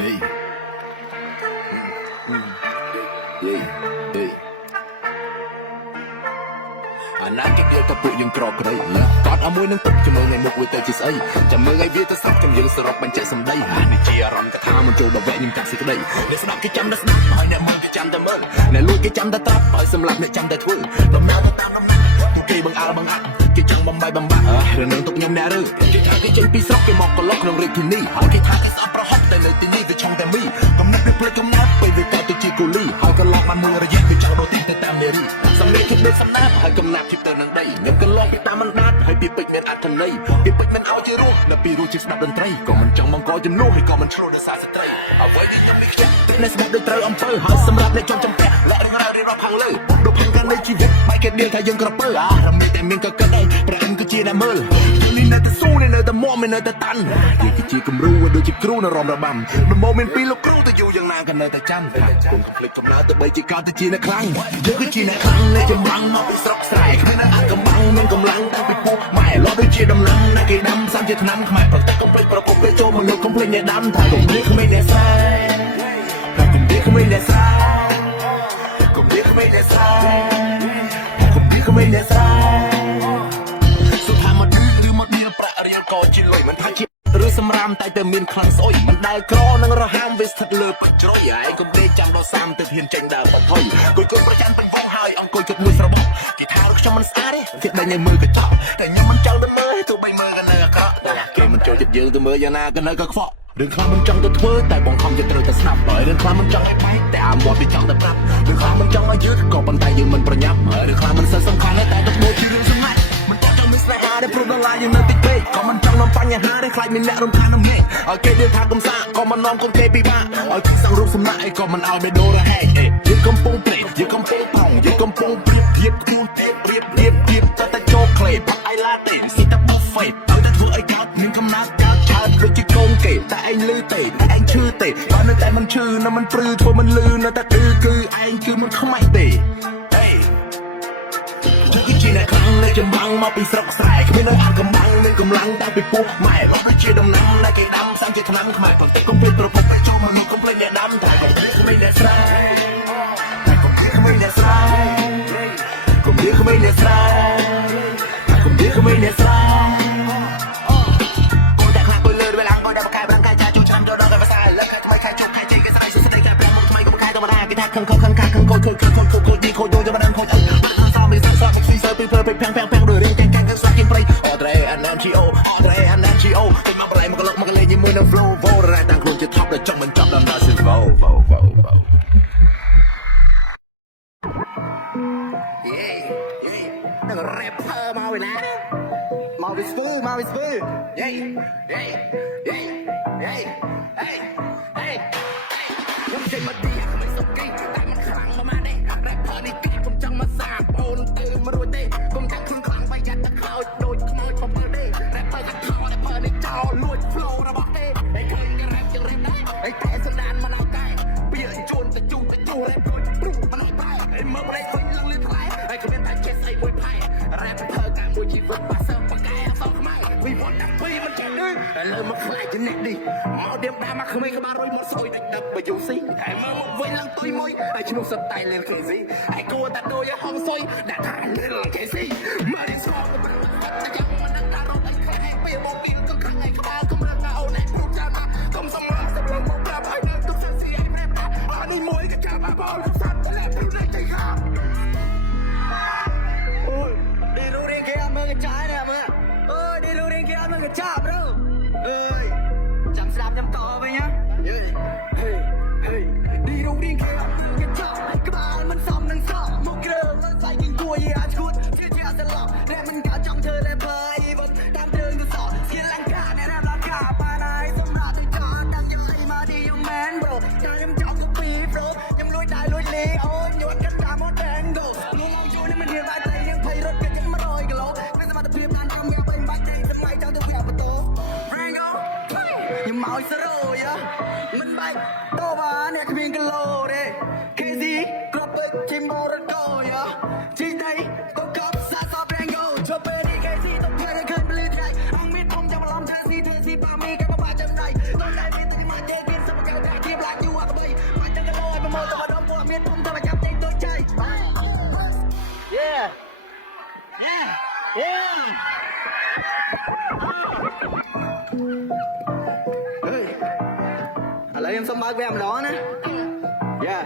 Hey. Hey. Hey. អាណាគេទៅពួកយើងក្រក្តីកត់ឲ្យមួយនឹងទឹកជាមួយថ្ងៃមុខវាទៅជាស្អីចាំមើលឲ្យវាទៅស្ដាប់ចាំយើងសរុបបញ្ជាក់សម្ដីនេះជាអារម្មណ៍កថាមិនចូលដល់វែកខ្ញុំកាត់សេចក្តីអ្នកស្ដាប់គេចាំតែស្ដាប់ហើយអ្នកមើលគេចាំតែមើលអ្នកលួចគេចាំតែត្រាប់ហើយសម្រាប់អ្នកចាំតែធ្វើដំណើរទៅតាមដំណាក់ពួកគេបង្អើបង្អាក់គេចង់បំបាយបំបាក់រឿងនឹងទុកខ្ញុំអ្នករើគេថាគេចេញពីស្រុកគេមកកន្លុកក្នុងរាជធានីហើយគេថាគេស្អប់ប្រហុកតែនៅទីនេះវាឆុងតែមីកំណត់វាភ្លេចកំណត់ពេលវាកើតទៅជាកូលីហើយកន្លងបានមួយរយៈវាចោលទៅទៅតាមនារីសម្លេងគេសំណាប់ហើយកំណាប់ទៅនឹងដីខ្ញុំកន្លងពីតាមមិនដាច់ហើយពីពេជ្រមានអត្ថន័យពីពេជ្រមិនឲ្យជារស់នៅពីរស់ជាស្ដាប់តន្ត្រីក៏មិនចង់បង្កចំនួនហើយក៏មិនឆ្លោះដោយសារស្ត្រីអ្វីដែលខ្ញុំមានខ្ញុំអ្នកស្ដាប់ដូចត្រូវអំពើហើយសម្រាប់អ្នកចង់ចំពាក់และរឿងរ៉ាវរៀបរាប់ខាងលើដូចផាំកាន់នៃជីវិតបែកគេដៀលថាយើងក្រពើរំលែកតែមានកកិតឯងប្រអិនគឺជាអ្នកមើលនេះនៅតែស៊ូនេះនៅតែមាំនេះនៅតែតាន់វាគឺជាគំរូដូចជាគ្រូនៅរំរបាំមិនមកមានពីលោកគ្រូទៅយូរយ៉ាងណាក៏នៅតែចាំថាគុំភ្លេចកំណើទៅបីជាកើតទៅជាអ្នកខ្លាំងយើងគឺជាអ្នកខ្លាំងនៃចម្បាំងមកពីស្រុកស្រែគ្មានអាចកំបាំងមានកម្លាំងតាំងពីពោះម៉ែលោដូចជាដំណាំដែលគេដាំ30ជាឆ្នាំខ្មែរប្រទេសកំភ្លេចប្រពន្ធពេលចូលមនុស្សកំភ្លេចអ្នកដាំថាកំភ្លេចគ្មានអ្នកស្រែកំភ្លេចគ្មានអ្នកស្រែកំភ្លេចគ្មានអ្នកស្រែកំភ្លេចគ្មានអ្នកស្រែសុថាមកឬមកឌីលប្រាក់រៀលក៏ជាលុយមិនថាជាឬសម្រាមតែតែមានខ្លាំងស្អុយមិនដែលក្រនឹងរហាមវាស្ថិតលើបច្រយហើយកុំដេកចាំដល់30ទៅហ៊ានចេញដើរបំភ័យគួយប្រចាំពេញវងហើយអង្គុយគិតមួយស្របគេថារកខ្ញុំមិនស្អាតទេគេដេញឲ្យមើលកញ្ចក់តែខ្ញុំមិនចង់ទៅមើលទោះបីមើលក៏នៅអាក្រក់តែគេមិនចូលចិត្តយើងទៅមើលយ៉ាងណាក៏នៅក៏ខ្វក់រឿងខ្លះមិនចង់ទៅធ្វើតែបងខំចិត្តត្រូវតែស្ដាប់ហើយរឿងខ្លះមិនចង់ឲ្យបែកតែអាមាត់វាចង់តែប្រាប់រឿងខ្លះមិនចង់ឲ្យយឺតក៏ប៉ុន្តែយើងមិនប្រញាប់ហើយរឿងខ្លះមិនសូវសំខាន់តែទៅមកជារឿងសម្ងាត់មិនចង់មានស្នេហាដែលព្រោះដល់ឡាយយើងនៅតិចពេកក៏មិនចង់នាំបញ្ហាដែលខ្លាចមានអ្នករំខាននឹងហេឲ្យគេនិយាយថាកំសាក៏មិននាំកូនគេពិបាកឲ្យគេសង្រូបសំណាក់អីក៏មិនឲ្យបេដូរហែកយើងកំពុងព្រេយើងកំពុងប្រងយើងកំពុងប្រៀបធៀបខ្លួនទេប្រៀបធៀបតែចូលក្លេបាក់អីឡាទេស៊ីតាប៊ូហ្វេឲ្យតែធ្វើឲ្យកើតមានកំណត់កើតឆើតដូចជាកូនគេតែឯងលឺទេឯងឈឺទេបើនៅតែមិនឈឺនៅមិនព្រឺធ្វើមិនលឺនៅតែគឺឯងគឺមិនខ្មាស់ទេជាអ្នកខ្លាំងនៃចម្បាំងមកពីស្រុកស្រែគ្មាននៅអាកំបាំងមានកម្លាំងតែពីពោះម៉ែរត់ដូចជាដំណាំដែលគេដាំ30ជាឆ្នាំខ្មែរប្រទេសកុំភ្លេចប្រពន្ធចូលមកនោះកុំភ្លេចអ្នកដាំតែកុំភ្លេចគ្មានអ្នកស្រែតែកុំភ្លេចគ្មានអ្នកស្រែកុំភ្លេចគ្មានអ្នកស្រែកុំភ្លេចគ្មានអ្នកស្រែគួរតែខ្លាំងគួរលឿនវេលាអង្គុយដល់បកែប្រាំកាយចាជួឆ្នាំចូលដល់តែភាសាលើកថ្មីខែជប់ខែជ័យគេស្អីស្ដីតែប្រាំមកថ្មីក៏បកែធម្មតាគេថាខឹងខូចឌីខូចយងចាំបានខូចអីមិនសាប់ពីសើពីធ្វើពេកភាំងដូចរៀងកាំងស្លាក់ជាងព្រៃអត្រេអាណាជីអូតែមកបរៃមកកលុកមកលេងជាមួយនឹង flow វោរ៉ាតាំងខ្លួនជា top ដល់ចង់មិនចប់ដល់ដល់ silver តែក៏ rapper មកវិញណាមកវាស្ពឺខ្ញុំចេញមកឌីមិនសុខគេតែមិនខ្លាំងមកម៉ានេះ rapper នេះគេខ្ញុំចង់មកសាបអូនទៅមិនរួចទេខ្ញុំតែខ្លួនខ្លាំងបែកចាត់ទឹកខោចដូចខ្មោចបំពេទេ rapper តែខោ rapper នេះចោលលួច flow របស់គេហើយឃើញគេ rap យ៉ាងរៀបដែរហើយតែសណ្ដានមកដល់កែពីជួនទៅជួ rap ដូចព្រុសមិនឲ្យបែហើយមើលមកលេងឃើញលឹងលឿនថ្លៃហើយគ្មានតែចេះស្អីមួយផែ rapper កាមួយជីវិតបាសើបកែអសងខ្មែរវិវត្តតែពីមិនចេះទេតែលើមកខ្លាចជាអ្នកនេះមកឌៀមដើមមកក្មេងក្បាលរុយមកស្អុយដាច់ដឹកបើយូស៊ីតែមើលមកវិញឡើងទុយមួយហើយឈ្នោះសតៃលឿនគេស៊ីហើយគួរតែដូចឲ្យហងសុយដាក់ថាលឿនគេស៊ីមកនេះស្គាល់ទៅតែយ៉ាងមិនដឹងថារត់អីខ្លាំងពេលមកពីក៏ខាងឯក្បាលកម្រិតថាអូនឯងព្រុសចាំមកកុំសម្រាប់សម្លងមកប្រាប់ឲ្យនៅទុកសិនស៊ីឯងប្រាប់អានេះមួយក៏ចាំមកបងសត្វតែព្រុសតែចៃខាអូយឌីរូរៀងគេអត់មើលកញ្ចាយទេមើលអូយឌីរូរៀងគេអត់មើលកញ្ចាប្រូអើយចាំស្ដាប់ខ្ញុំតវិញណាឌីរូរៀងគេអត់មើលកញ្ចាក្បាលមិនសមនឹងសក់មកគ្រឿងស្អីគេគួរយាឈួតជាសឡប់អ្នកមិនក៏ចង់ធ្វើតែបើអីវិញតាមគ្រឿងទៅសក់ស្គីលង្កាអ្នករ៉ាប់ឡាកាប៉ាណៃសម្រាប់ទៅចោលដាក់យ៉ាងអីមកឌីយូមែនប្រូខ្ញុំចង់ទៅពីប្រូខ្ញុំលួចដែរលួចលីអូនញួតកាន់តាមមកតែងទៅលួងយូរនេះមិនរៀនបាយតែយើងភ័យរត់គេ100គីឡូមានសមត្ថភាពបានតាមយ៉ាងពេញបាច់ទេសម័យចង់ទៅវាបតោ Rango ខ្ញុំមកសរោយ៉ាមិនបាច់តបាអ្នកគ្មានគីឡូទេ KZ គ្រប់ដូចជាមរកោយ៉ាជីដៃក៏កប់សាសប Rango ជប់ពេលនេះ KZ ទៅធ្វើឲ្យឃើញពលិត្រៃអង្គមានធំចាំឡំថាស៊ីធ្វើស៊ីប៉ាមីគេបបាចាំដៃដល់តែទីមកទេមានសមក ចៅតាជាប្លាច់យូអាក្បីមិនចឹងក៏លយប្រមូលទៅម្ដងពួកមានពុំទៅចាប់ចេញទៅចៃ Yeah Yeah ហេឥឡូវខ្ញុំសុំបើកវាម្ដងណា Yeah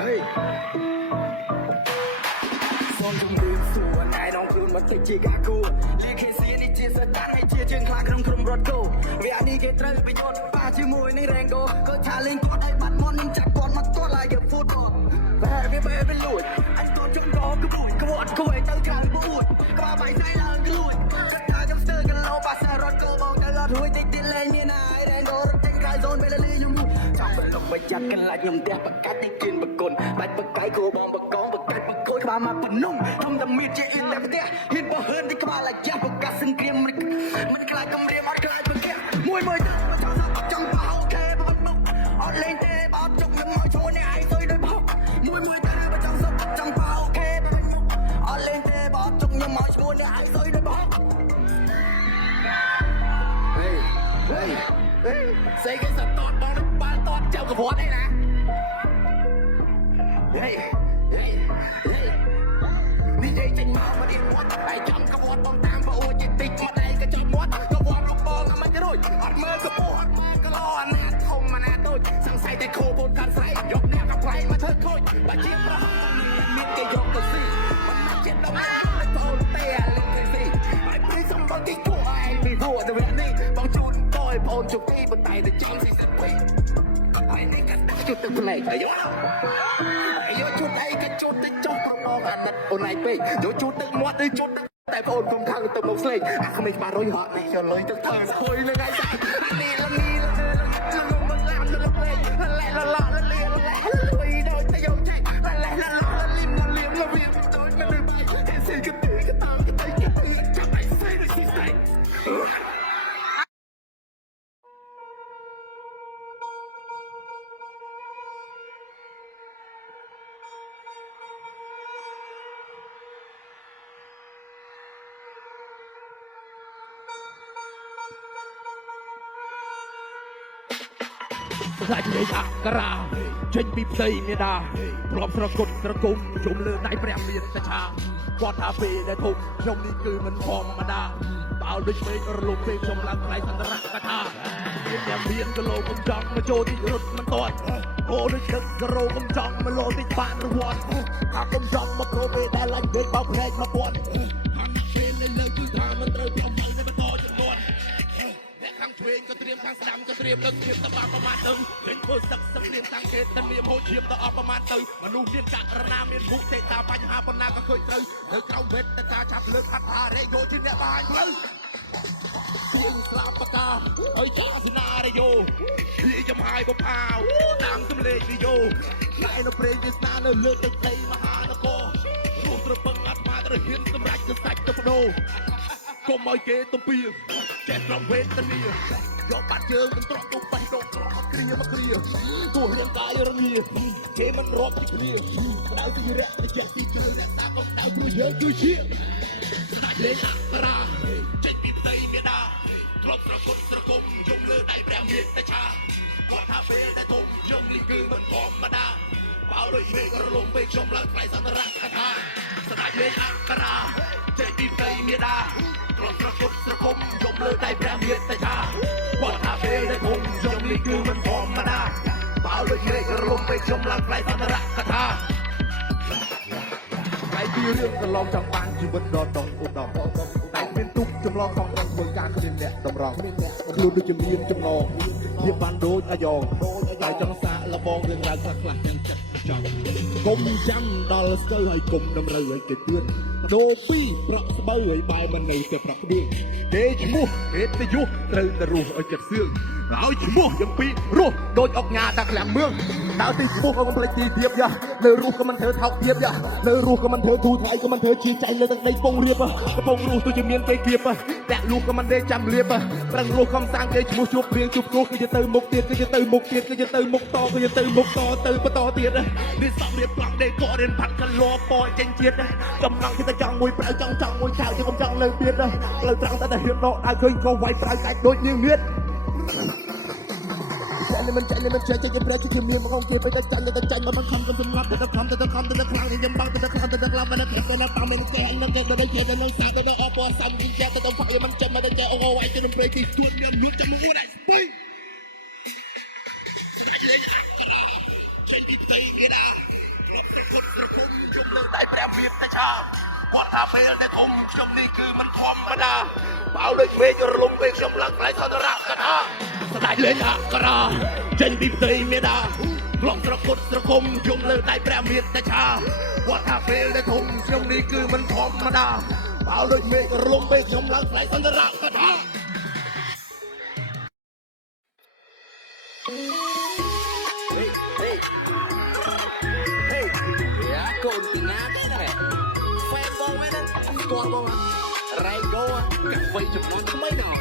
ហេសូមជម្រាបសួរណែដងខ្លួនមកគេជាកាគូលីខេស៊ីនេះជាស្តានហើយជាជើងខ្លាក្នុងក្រុមរត់គោវានេះគេត្រូវបញ្ចូលប៉ាជាមួយនឹងរ៉េងកូក៏ថាលេងគាត់ឲ្យបាត់មុននឹងចាក់គាត់មកទាត់ឡាយហ្វូតបលវាលួចអញគាត់ចំរកក្បួនក្បួនគួយទៅក្រៅបួនក្បាលបាយស្អីឡើងក្លួយស្តាខ្ញុំស្ទើរគីឡូប៉ាសារត់គោបងទៅរត់រួយតិចទៀតលេងមានហើយរ៉េងកូរត់ចេញក្រៅហ្សូនពេលលីយំចាំពេលលោកបញ្ចាត់កន្លាច់ខ្ញុំផ្ទះបកាច់ទីគៀនបកុនបាច់បកាយគ្រូបងបកងបកាច់បកូនក្បាលមកពនំធំតែមានជាអ៊ីនតែផ្ទះហ៊ានបោះហឿនទីក្បាលឡាយ៉ាបកាសសង្គ្រាមមិនខ្លាចកំរាមអត់ខ្លាចបកាមួយទៅមកចង់បោអូខេបបមុខអត់លេងទេបោជុកខ្ញុំមកឈួននេះឯងទៅដោយបោមួយទៅមកចង់សុខចង់បោអូខេបបមុខអត់លេងទេបោជុកខ្ញុំមកឈួននេះឯងទៅដោយបោហេស្អីគេសតតបងបាល់តតចៅកវត្តអីណាហេនេះនិយាយចេញមកមកទៀតវត្តហើយចំកវត្តបងតាមប្អូនចិត្តតិចមកឯងក៏ចំវត្តកវត្តលោកបងមិនរួចអត់មើលកពស់អត់មើលកលោអាណាធំអាណាតូចសង្ស័យតែខូបូនកាន់ស្រីយកអ្នកកប្លែងមកធ្វើខូចបើជាប្រហោមានគេយកទៅស៊ីមិនមកចិត្តដល់ទៅតូនតែលេងស៊ីហើយពីសំបងទីគួរឯងពីរួចទៅវិញនេះបងជូនតយបងជុកទីបន្តែទៅចំស៊ីសិតពេកហើយនេះកាត់ជុតទៅផ្លែកអាយុជុតអីក៏ជុតទៅចុះប្របងអាណិតអូនឯងពេកយកជុតទឹកមាត់ឬជុតតែបងអូនគុំខាងទៅមកស្លេកអាក្មេងបារុយហត់នេះយកលុយទៅធ្វើស្អុយនឹងឯងចានេះលងមិនឡានទៅលេងឡឡឡលៀងលុយដល់តែយកចេះឡឡលៀងលៀងលៀងដូចមិនដូចបាយតែសិកទីក៏តាមទៅចាំឯងស្អីនេះស្អីសាច់លេខអក្សរាចេញពីផ្ទៃមេដាធ្លាប់ស្រគត់ស្រគុំជុំលើដៃព្រះមានតឆាគាត់ថាពេលដែលធំខ្ញុំនេះគឺមិនធម្មតាបើដូចមេឃរលំពេលខ្ញុំឡើងថ្លៃសន្ទរកថាមានគីឡូកំចង់មកចូលទីរត់មិនទាន់អូដូចទឹកការ៉ូកំចង់មកលោទីបានរវល់អាកំចង់មកគ្រូពេលដែលឡាញ់ពេកបោកភ្នែកមកពាន់ហាន់ពេលនៅលើគឺថាមិនត្រូវពីអំពៅនៅបន្តចំនួនខាងឆ្វេងក៏ត្រៀមខាងស្ដាំក៏ត្រៀមលើកឈាមទៅបានប្រមាណទៅឃើញធ្វើសឹកសឹកនាមតាំងខេតតែនាមហូចឈាមទៅអស់ប្រមាណទៅមនុស្សមានករណាមានមុខទេតាបញ្ហាបណ្ណាក៏ឃើញត្រូវនៅក្រៅវេទតែការចាប់លើកហាត់ហារេយោជាអ្នកបានផ្លូវជាងស្លាប់បកាហើយចាសនារយោពីចំហាយបផាវតាមសំលេងវីយោខ្លែនៅព្រេងវាស្នានៅលើទឹកដីមហានគររួមត្រពឹងអាត្មាទៅហ៊ានសម្រេចទៅសាច់ទៅបដូរកុំឲ្យគេទំពាចេះប្រំវេទនាយកបាត់ជើងមិនត្រង់ទៅបេះដូងត្រង់មកគ្រាមកគ្រាទោះរាងកាយរងាគេមិនរាប់ពីគ្រាដៅទីរៈទៅចេះទីជ្រៅរក្សាកុំដៅព្រោះយើងគឺជាស្ដេចលេងអក្សរាចេញពីផ្ទៃមេដាធ្លាប់ស្រគត់ស្រគុំយំលើដៃព្រះមានតឆាគាត់ថាពេលដែលធំយើងនេះគឺមិនធម្មតាបើដូចមេឃរលំពេកខ្ញុំឡើងថ្លៃសន្ទរកថាស្ដេចលេងអក្សរាចេញពីផ្ទៃមេដាធ្លាប់ស្រគត់ស្រគុំយំលើដៃព្រះមានតឆាគាត់ថាពេលដែលធំខ្ញុំនេះគឺមិនធម្មតាបើដូចមេឃរលំពេកខ្ញុំឡើងថ្លៃសន្ទរកថាតែពីរឿងកន្លងចង់បានជីវិតដ៏ដងឧត្តមតែមានទុកចម្លងក្នុងធ្វើការគ្មានអ្នកតម្រង់ខ្លួនដូចជាមានចំណងវាបានដូចអាយ៉ងតែចង់សាកលបងរឿងរ៉ាវខ្លះៗទាំងចិត្តចង់គុំចាំដល់ស្ទើរឲ្យគុំតម្រូវឲ្យគេទឿនដូរពីប្រក់ស្បូវឲ្យបែរមិននៅតែប្រក់ដៀងគេឈ្មោះហេតុយុះត្រូវតែរស់ឲ្យចិត្តសឿងហើយឈ្មោះយ៉ាងពីរស់ដូចអុកញ៉ាតាក្លាំងមឿងដល់ទីឈ្មោះក៏មិនភ្លេចទីទៀបយ៉ាលើរស់ក៏មិនធ្វើថោកទៀបយ៉ាលើរស់ក៏មិនធ្វើទូថ្លៃក៏មិនធ្វើជាចៃលើទឹកដីពងរៀបកំពងរស់ទៅជាមានគេគៀបតែលុះក៏មិនដេកចាំលៀបប្រឹងរស់ខំសាងគេឈ្មោះជួបព្រៀងជួបគោះគឺជាទៅមុខទៀតគឺជាទៅមុខទៀតគឺជាទៅមុខតគឺជាទៅមុខតទៅបន្តទៀតនេះសំរៀបប្លង់ដេកក៏រៀនផាត់កលោពយចេញជាតិកំឡុងគេតែចង់មួយប្រៅចង់មួយចៅជាកំចង់លើទៀតផ្លូវត្រង់តែហ៊ានដកដៅឃើញក៏វាយប្រៅកាច់ដូចនាងមៀត นี่มันใจนี่มันเชื่อใจจะเปลี่ยนจะมีมันคงเกิดไปแต่ใจมันคำกับเป็นรับแต่คำแต่คำแต่ครั้งนี่ยังบังแต่ครั้งแต่ครั้งมันเกิดแต่ตามมันแก่มันเกิดได้แค่แต่น้องสาวแต่ออกปอซ้ำยิ่งแย่แต่ต้องไฟมันจะมาแต่แกโอ้ไว้จะต้องเปลี่ยนที่ตัวเดียวรู้จะมึงว่าไหนไปเช่นที่ตีกันนะกรอบกระพุ้กระพุ้มยมเลยได้แปรเปลี่ยนแต่ชาวัดท่าเฟลแต่ทมชมนี่คือมันธรรมดาเปล่าเลยเมย์จะลงไปชมหลังไหลทอดรักกันฮะสไตล์เลยนะกระราเช่นที่ตีเมียดากลองกระพุ้กระพุ้มยมเลยได้แปรเปลี่ยนแต่ชาวัดท่าเฟลแต่ทมชมนี่คือมันธรรมดาเปล่าเลยเมย์จะลงไปชมหลังไหลทอดรักกันฮะCon tình ác đấy này Phe con ấy đấy Con con á Rai cô á Cà phê chụp nó mấy nào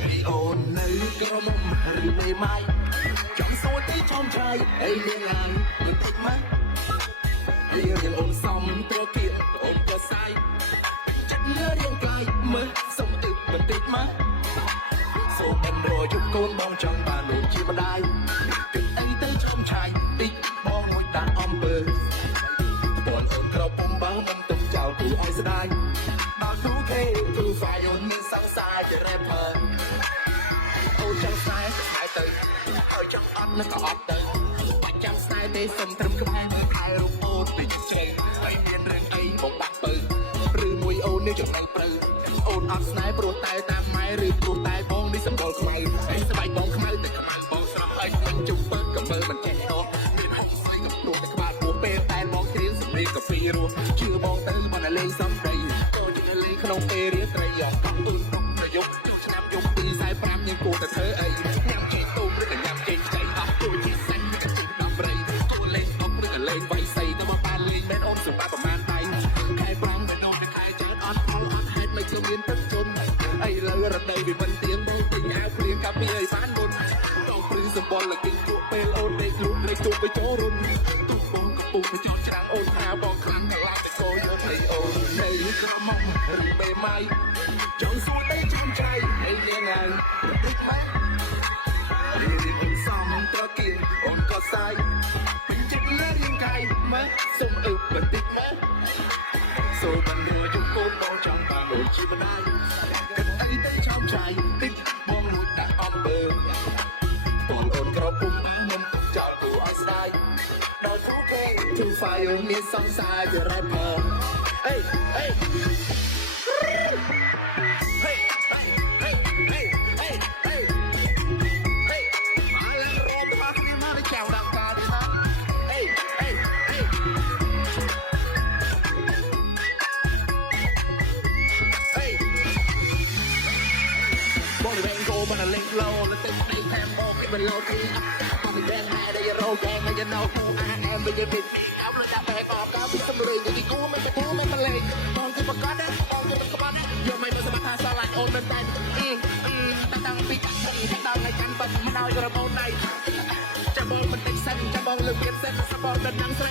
Hey ôn nữ có mong hãy về mai Chọn số tí trong trai Hey liên ngàn Mình thích mắt Hey liên ôn xong Tôi kiện ôn cho sai Chắc nhớ điên cài Mới xong tự mình thích mắt Số em rồi chúc con bong trong bà nội chi mà đai Từ đây tới trong trai Tích bong ngồi ta om bờ Toàn ơn cầu bông báo mình tung chào từ ai sẽ đai Bao thú khê từ phải ôn mình sáng xa cho rapper Ôi chẳng sai hai từ Ở trong ớt nó có ớt từ Bạch chẳng sai tê xâm thâm không ai mới hai rung ôn từ chiếc trời Hãy miền rừng ấy một bạc bự Rư mùi ôn nếu chẳng này bự Ôn ớt snai bro tay ta mai rư bro tay bong đi sầm bol khmai Hãy sẽ bay bong khmaiแต่ขมันบองสลับให้มันจุ่มเปิดกับมือมันแข็งโตมีหงไฟกับปลูกแต่ขบาดหัวเป้แต่บองเตรียมสำเร็จกับฟีรัวชื่อบองตื้อมันเลยซ้ำใจก็ยังเลยขนมเอเรียไตรหยอกกับตื้อต้องประยุกต์จุดน้ำยกตีสายปรามยังกูแต่เธอไอ้ยำเกยตุ้มหรือแต่ยำเกยใจอับตัวที่แสนกับจุดนับไรตัวเล่นออกหรือแต่เล่นไว้ใส่แต่มาปานลีนแม่นอมสุดประมาณไปใครปรามแม่นอมแต่ใครเจอออนคอลออนเฮดไม่เชื่อเมียนตั้งจนไอ้เลยระดับวิมันเตียงบองตีอาเปลี่ยนกับมีไอ้ฟ้านบนต้องปลื้มสมบอลละกินตัวเปลโอนเด็กลุกเลยตัวไปโจรุนตุ๊กบองกับปูไปจอดจางโอนหาบองครั้งแต่ลาแต่โกโยไทยโอนในกระมองหรือใบไม้จนสู้ได้ชื่นใจให้เลี้ยงงานติดไหมเรียนเป็นซ้ำตะเกียงโอนก็ใส่เป็นจิตเลือดยังไงมาส่งอึบมันติดไหมโซ่มันเรือจุกโกนมองจังตาโดนชีมันได้กันไอ้ได้ชอบใจติดมองลุยแต่ออมเบอร์ตอนโอนกระปุ่มน้ำมันตุกจอดตัวไอ้สไตล์ดาวทุกเพลงถึงไฟมีสองสายจะรัดพอเฮ้ยเฮ้ยเฮ้ยเฮ้ยเฮ้ยเฮ้ยเฮ้ยเฮ้ยมาแล้วรอมพักนี่มาได้แก้วดังกาดีนะเฮ้ยเฮ้ยเฮ้ยเฮ้ยบอลแรงโกมันเล็งโลแล้วเต็มในแถมมองให้มันโลทีมันแดงแม่ได้ยังโรแกงไม่ยังเอากูอ่านแอมไม่ยังเป็นเอาเลยจะแบกออกก้าวพิษสมรีอย่างที่กูไม่เป็นทูไม่เป็นเลงมองที่ประกาศได้มองที่มันกระบาดยอมไม่มาสมัครสลายโอนมันแต่ตั้งปีกตั้งในการปั่นมันเอาอยู่ระเบิดในจะบอลมันติดเส้นจะบอลเลือกเปลี่ยนเส้นสปอร์ตดันนังใส่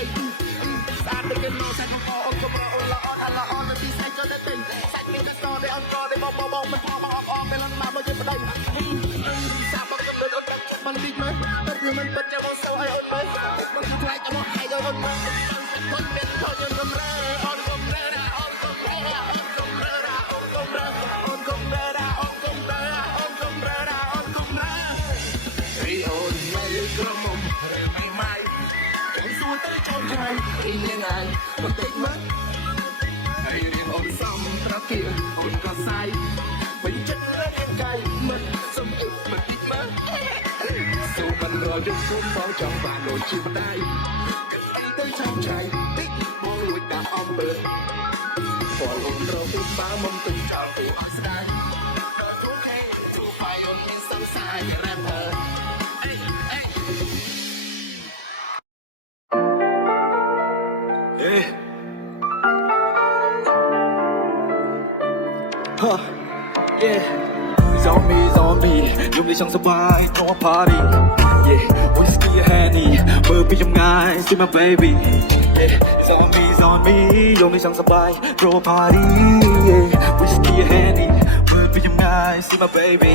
สาดได้กันโลเส้นของโอนก็มาโอนละออนละออนมันที่ใส่ก็ได้เป็นใส่กินได้สโตได้ออนก็ได้มองมันพอมาออกไปแล้วมาไม่ยังไม่ได้สาบกันเลยโอนมันดีไหมมันคือมันเป็นจะมองเซลล์ไอโอนไหมมันคือใครจะมองไอโอนไหมคนเป็นคนยังกำลังออนกำลังออนกำลังออนกำลังออนกำลังออนกำลังออนกำลังออนกำลังออนกำลังไอโอนไม่กระมมหรือไม่ไม่จนสู้ได้จนใจอียังไงมันติดมั้ยไอเรียนออนซ้ำตะเกียงออนก็ใส่เป็นจังเรื่องยังไงมันสมอึกมันติดมั้ยสู้มันรอจนคุ้มมองจังหวะโดนชิมได้กันไอ้ได้ชอบใจติ๊กมองลุยตาออมเบิร์พอลงเราติดฟ้ามันตึงจอดตัวอัสดานโดนทุกแห่งถูกไฟออนมีซ้ำสายแรปเปอร์เอ้ยเอ้ยZombie อยู่ในช่องสบาย no party Yeah, whiskey honey មើលពីចម្ងាយ See my baby Yeah, it's on me យកនេះចង់សប្បាយ Throw a party Yeah, whiskey honey មើលពីចម្ងាយ See my baby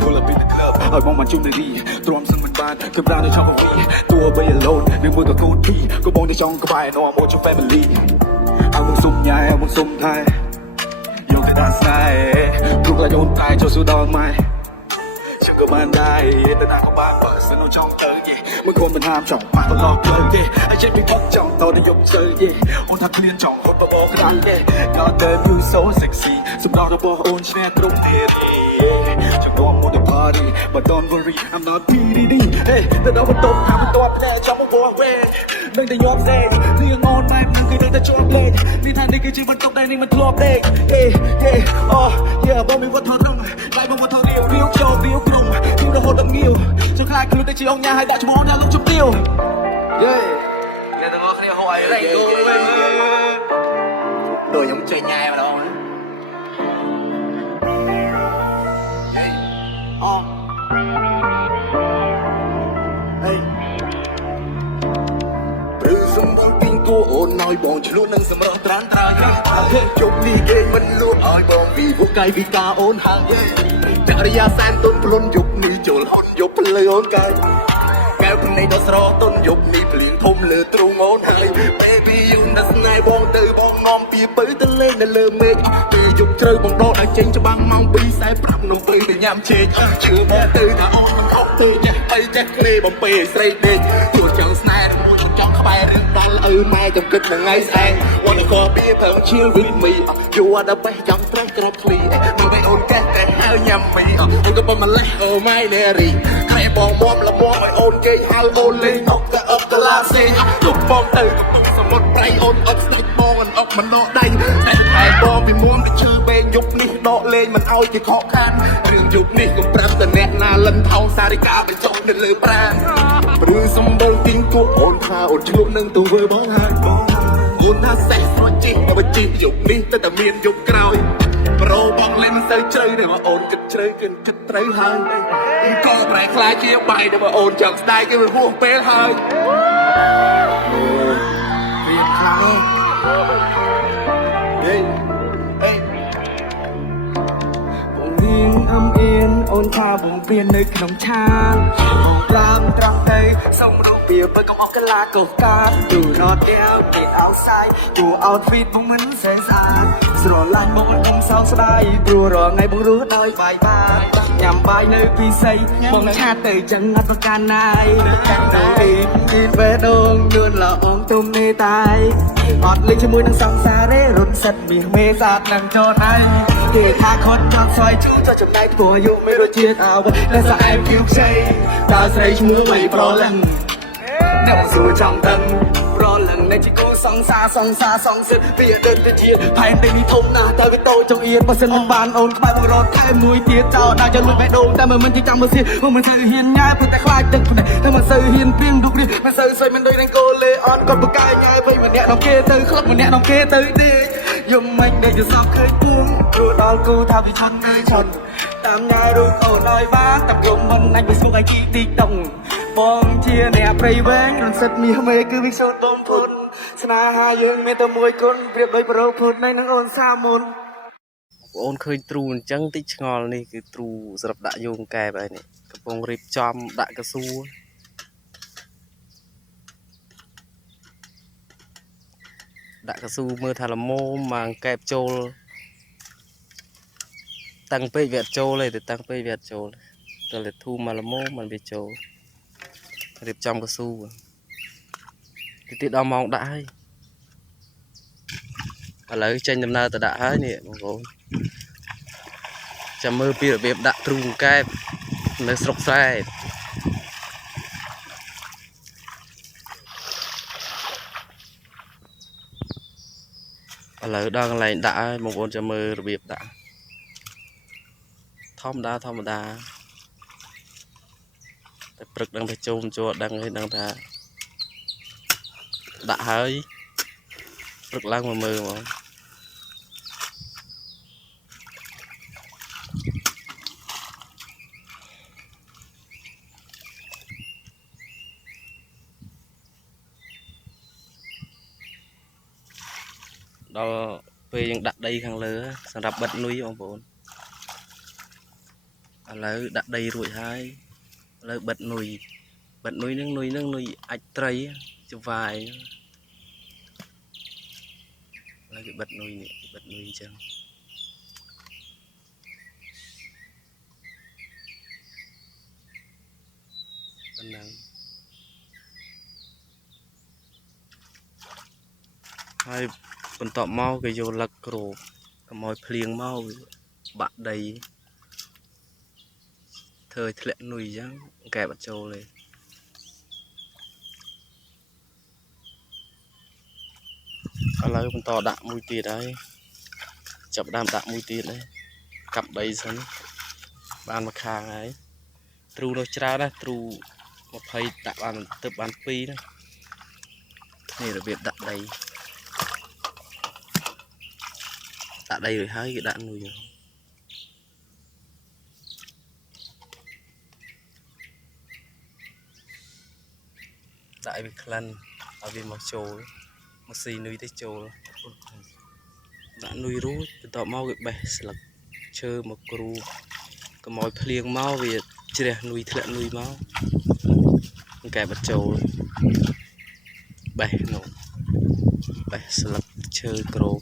Pull up in the club ឲ្យបងមកជុំនារីទ្រាំសឹងមិនបានគឺប្រាណនៅចង់ពវីទោះបី alone នឹងមួយក៏កូនពីក៏បងទៅចង់ក្បែរ No I'm with your family ឲ្យមកសុំញ៉ាយឲ្យមកសុំថែយកទៅដាក់ស្នេហ៍ព្រោះឲ្យអូនតែចូលសួរដល់ម៉ែฉันก็บ้านได้แต่หน้าก็บ้านเปิดสนุกช่องเตยเย่มันควรเป็นห้ามช่องมาตลอดเลยเย่ไอ้เจ็บไม่พักจ่องตอนได้ยกเจอเย่โอนทักเคลียนช่องคนมาบอกกันเย่ยอดเดินอยู่โซเซ็กซี่สำหรับเราบอกโอนแชร์ตรงเทดีฉันรวมหมดแต่ party but don't worry I'm not PDD เฮ้แต่เรามันตกหามันตัวแต่จำมันบอกเว้นึกแต่ยอมเซ่เรื่องออนไม่มันคือนึกแต่จบเลยนี่ทางนี้คือชีวิตตกได้นี่มันทั่วเด็กเฮ้เฮ้อ๋อเย่บอกมีว่าเธอต้องไล่บอกว่าเธอเรียวโชว์เรียวกลุ่มที่เราโหดดังงิ้วจนคลายคลุแต่ชีองยาให้ได้ชั่วโมงนั้นลุกจุดเดียวเย้เนี่ยแต่ว่าเขาเรียกหอยอะไรกูเว้ยโดยยังใจง่ายมาแล้วเฮ้อ๋อเฮ้หรือสมบูรณ์ปิ้งกูโอนน้อยบองชลุนังสมรตรานตรายเฮ้จบนี่เกมมันลุกอ้อยบองวีพวกไก่วีกาโอนห่างเฮ้จริยาแสนต้นพลุนยุบนี่โจลหุ่นยุบเลยโอนไก่แก้วในดอสรอต้นยุบนี่เปลี่ยนทมเลือตรงโอนหาย Baby อยู่นัสนายบองเตยบองงอมปีปื้อตะเล่นนั่นเลือเมฆตียุบเจอบองโดนไอเจงจะบังมังปีสายปรับนมปืนแต่ยามเชงชื่อบองเตยถ้าอ้อนมันเข้าเตยจะไปแจ็คเล่บองเปย์ใส่เด็กตัวจังสแนนมูจังเข้าไปเรื่องดันแม่จำกิดหนึ่งไงแสงวันนี้ขอเบี้ยเพิ่มชิลวินมีอยู่ว่าได้ไปยังตรังกระพลีมือไปโอนแก่แต่หายำมีอันก็มันเล่ไม่เนรีใครบองมอมละมอมไอโอนเกยฮัลโอนเลยนกกะอับกะลาเซลุกบองเตยกับมึงสมดไรโอนอัดสติบองมันออกมันโดดได้แต่ไอ้บองไปม้วนไปเชื่อเบงยุบนี่โดดเลยมันเอาที่ขอคันเรื่องยุบนี่ก็ปรับแต่แน่นาลันเทาสาริกาเป็นโจรเลยปรางหรือสมบูรณ์จริงกูโอนพาโอนชลุกนึงตัวเวอร์บองหายโอนท่าแสบร้อยจีมาไปจียุบนี่แต่เมียนยุบกราวโปรบองเล่นเซยเจยเนี่ยมาโอนกัดเจยกันกัดไตรหายก็แปลกคล้ายเชี่ยวใบเนี่ยมาโอนจากสไตล์ก็เป็นพวกเป๊ะหายเปลี่ยนครั้งเฮ้ยเฮ้ยបងនាងអំអៀនអូនថាបងព្រាននៅក្នុងឆានបងប្រាំត្រង់ទៅសុំរូបភាពបើកុំអស់កលាកោកាត Do not dare get outside ព្រោះ outfit បងមិនស្អាតស្រឡាញ់បងមិនដឹងសោកស្ដាយព្រោះរាល់ថ្ងៃបងរស់ដោយបាយបានញ៉ាំបាយនៅពីស័យបងឆាតទៅចឹងអត់ប្រកាន់ណាយនៅទីបេះដូងលឿនល្អងទុំនេះតែអត់លេងជាមួយនឹងសង្សារទេរត់សិតមាសមេសាទនឹងចោតហើយគេថាខត់ចត់ស្វ័យជួចចំណែកព្រោះអាយុមិនដូចជាតិអើតែស្អែកគៀវខ្ចីតើស្រីឈ្មោះមិនប្រលឹងអ្នកមកសួរចង់ដឹងប្រលឹងនៃជីគូសង្សារសងសិតពីអតីតជាតិផែនដីនេះធំណាស់តើវាតូចចង្អៀតបើសិនមិនបានអូនក្បែរមករត់ថែមមួយទៀតចោលដល់ចលុយបេះដូងតែមិនទីចាំមើលស៊ីមិនសូវហ៊ានញ៉ាយព្រោះតែខ្លាចទឹកភ្នែកតែមិនសូវហ៊ានព្រៀងរុកនេះមិនសូវស្អីមិនដូចនឹងកូលេអនគាត់បកាយញ៉ាយវិញម្នាក់ដល់គេទៅក្លឹបម្នាក់ដល់គេទៅដេកយំមិនដេកទៅសោកឃើញពួងព្រោះដល់គូថាវាឆន់ទៅឆន់តាមញ៉ាយរូបអូនឲ្យបានតែយំមិនអញទៅស្មុកឲ្យជីទីតុងបងជាអ្នកព្រៃវែងរនសិតមាសមេគឺវិសុទ្ធបំផុតស្នេហាយើងមានតែមួយគុណប្រៀបដូចប្រោផុតនៅនឹងអូនសាមុនបងអូនឃើញទ្រូអញ្ចឹងតិចឆ្ងល់នេះគឺទ្រូសម្រាប់ដាក់យោងកែបហើយនេះកំពុងរៀបចំដាក់កស៊ូដាក់កស៊ូមើលថាល្មមមកកែបចូលតាំងពេកវាអត់ចូលទេតាំងពេកវាអត់ចូលតែលេធូមកល្មមមិនវាចូលរៀបចំកស៊ូទីដល់ម៉ោងដាក់ហើយឥឡូវចេញដំណើរទៅដាក់ហើយនេះបងប្អូនចាំមើលពីរបៀបដាក់ទ្រូកែបនៅស្រុកស្រែឥឡូវដល់កន្លែងដាក់ហើយបងប្អូនចាំមើលរបៀបដាក់ធម្មតាតែព្រឹកដឹងថាចូលដឹងហើយដឹងថាដាក់ហើយព្រឹកឡើងមកមើលហ្មង ដល់ពេលយើងដាក់ដីខាងលើសម្រាប់បិទនុយបងប្អូនឥឡូវដាក់ដីរួចហើយឥឡូវបិទនុយនឹងនុយអាចត្រីច្វាយឥឡូវគេបិទនុយនេះបិទនុយអញ្ចឹងប៉ុណ្ណឹងហើយបន្ទាប់មកគេយកលឹកគ្របកុំឲ្យភ្លៀងមកបាក់ដីធ្វើឲ្យធ្លាក់នុយអញ្ចឹងកែបអត់ចូលទេឥឡូវបន្តដាក់មួយទៀតហើយចាប់ដើមដាក់មួយទៀតហើយកាប់ដីសិនបានមួយខាងហើយទ្រូនោះច្រើនណាស់ទ្រូ20ដាក់បានទៅបាន2ណានេះរបៀបដាក់ដីរួចហើយគេដាក់នុយដាក់ឲ្យវាក្លិនឲ្យវាមកចូលមកស៊ីនុយទៅចូលដាក់នុយរួចបន្ទាប់មកគេបេះស្លឹកឈើមកគ្រូកុំឲ្យភ្លៀងមកវាជ្រះនុយធ្លាក់នុយមកកែបចូលបេះនោះបេះស្លឹកឈើគ្រប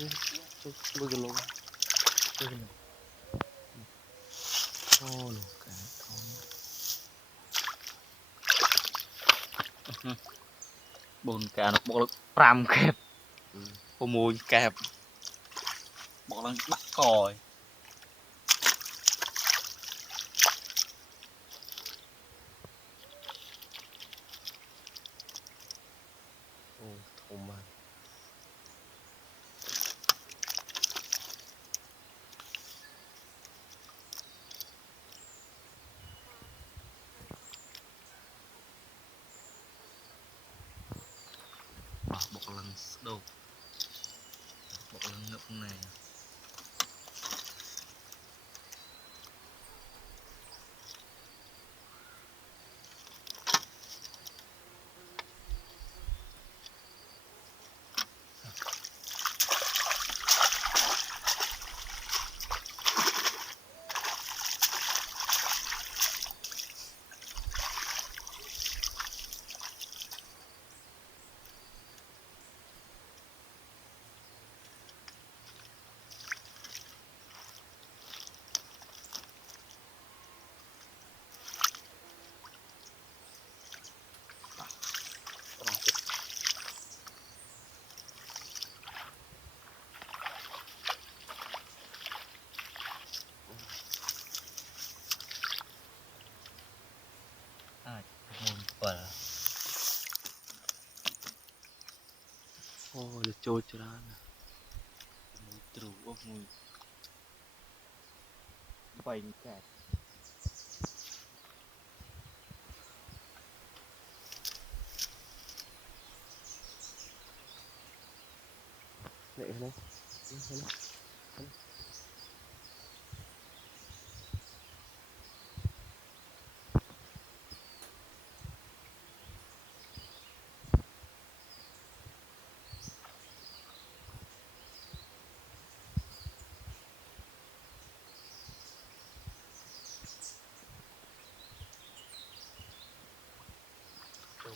1 គីឡូអូនោះកាធំ4កានោះបុកលើ5កែប6កែបបុកឡើងដាក់កហើយអូធំមកបុកឡើងស្ដោកបុកឡើងងឹបណែ Ô nó trôi cho ra nè mùi trù ốc mùi 3 kẹt này này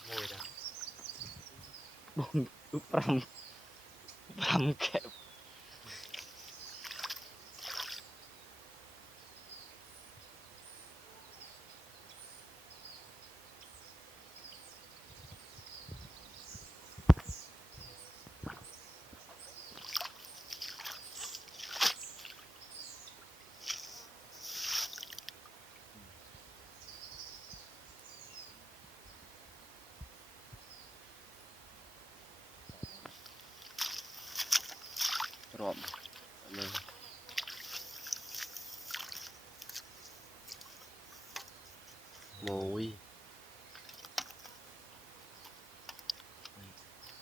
mùi đó bông pram kẹp rộm lên mùi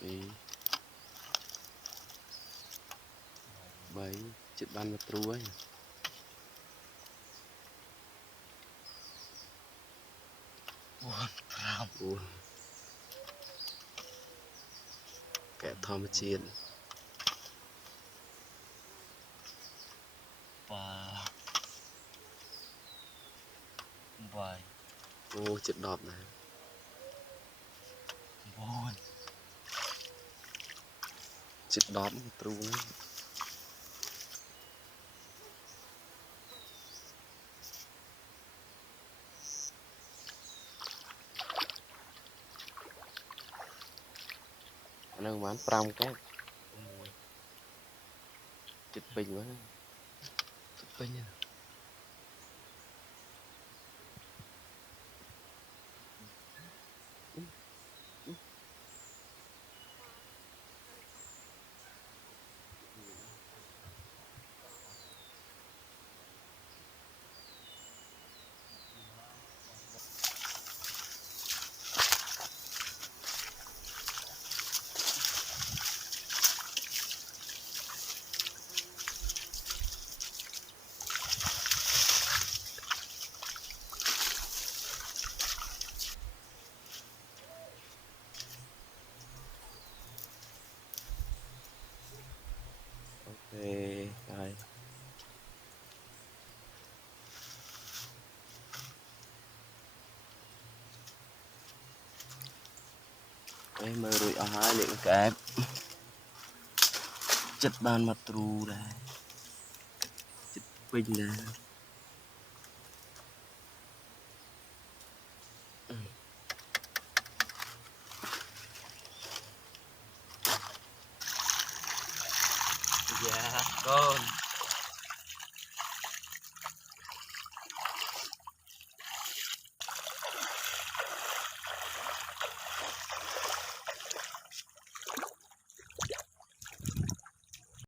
ý bảy chật ban một trúi buồn kẻ thòm chiên và vài ô chật đọp này bốn chật đọp một trúi nó bán pram cái chật bình quá chụp bên nha ok rồi em mơ rồi ở hai liền kẹp chật ban mặt trù đây chật bình nè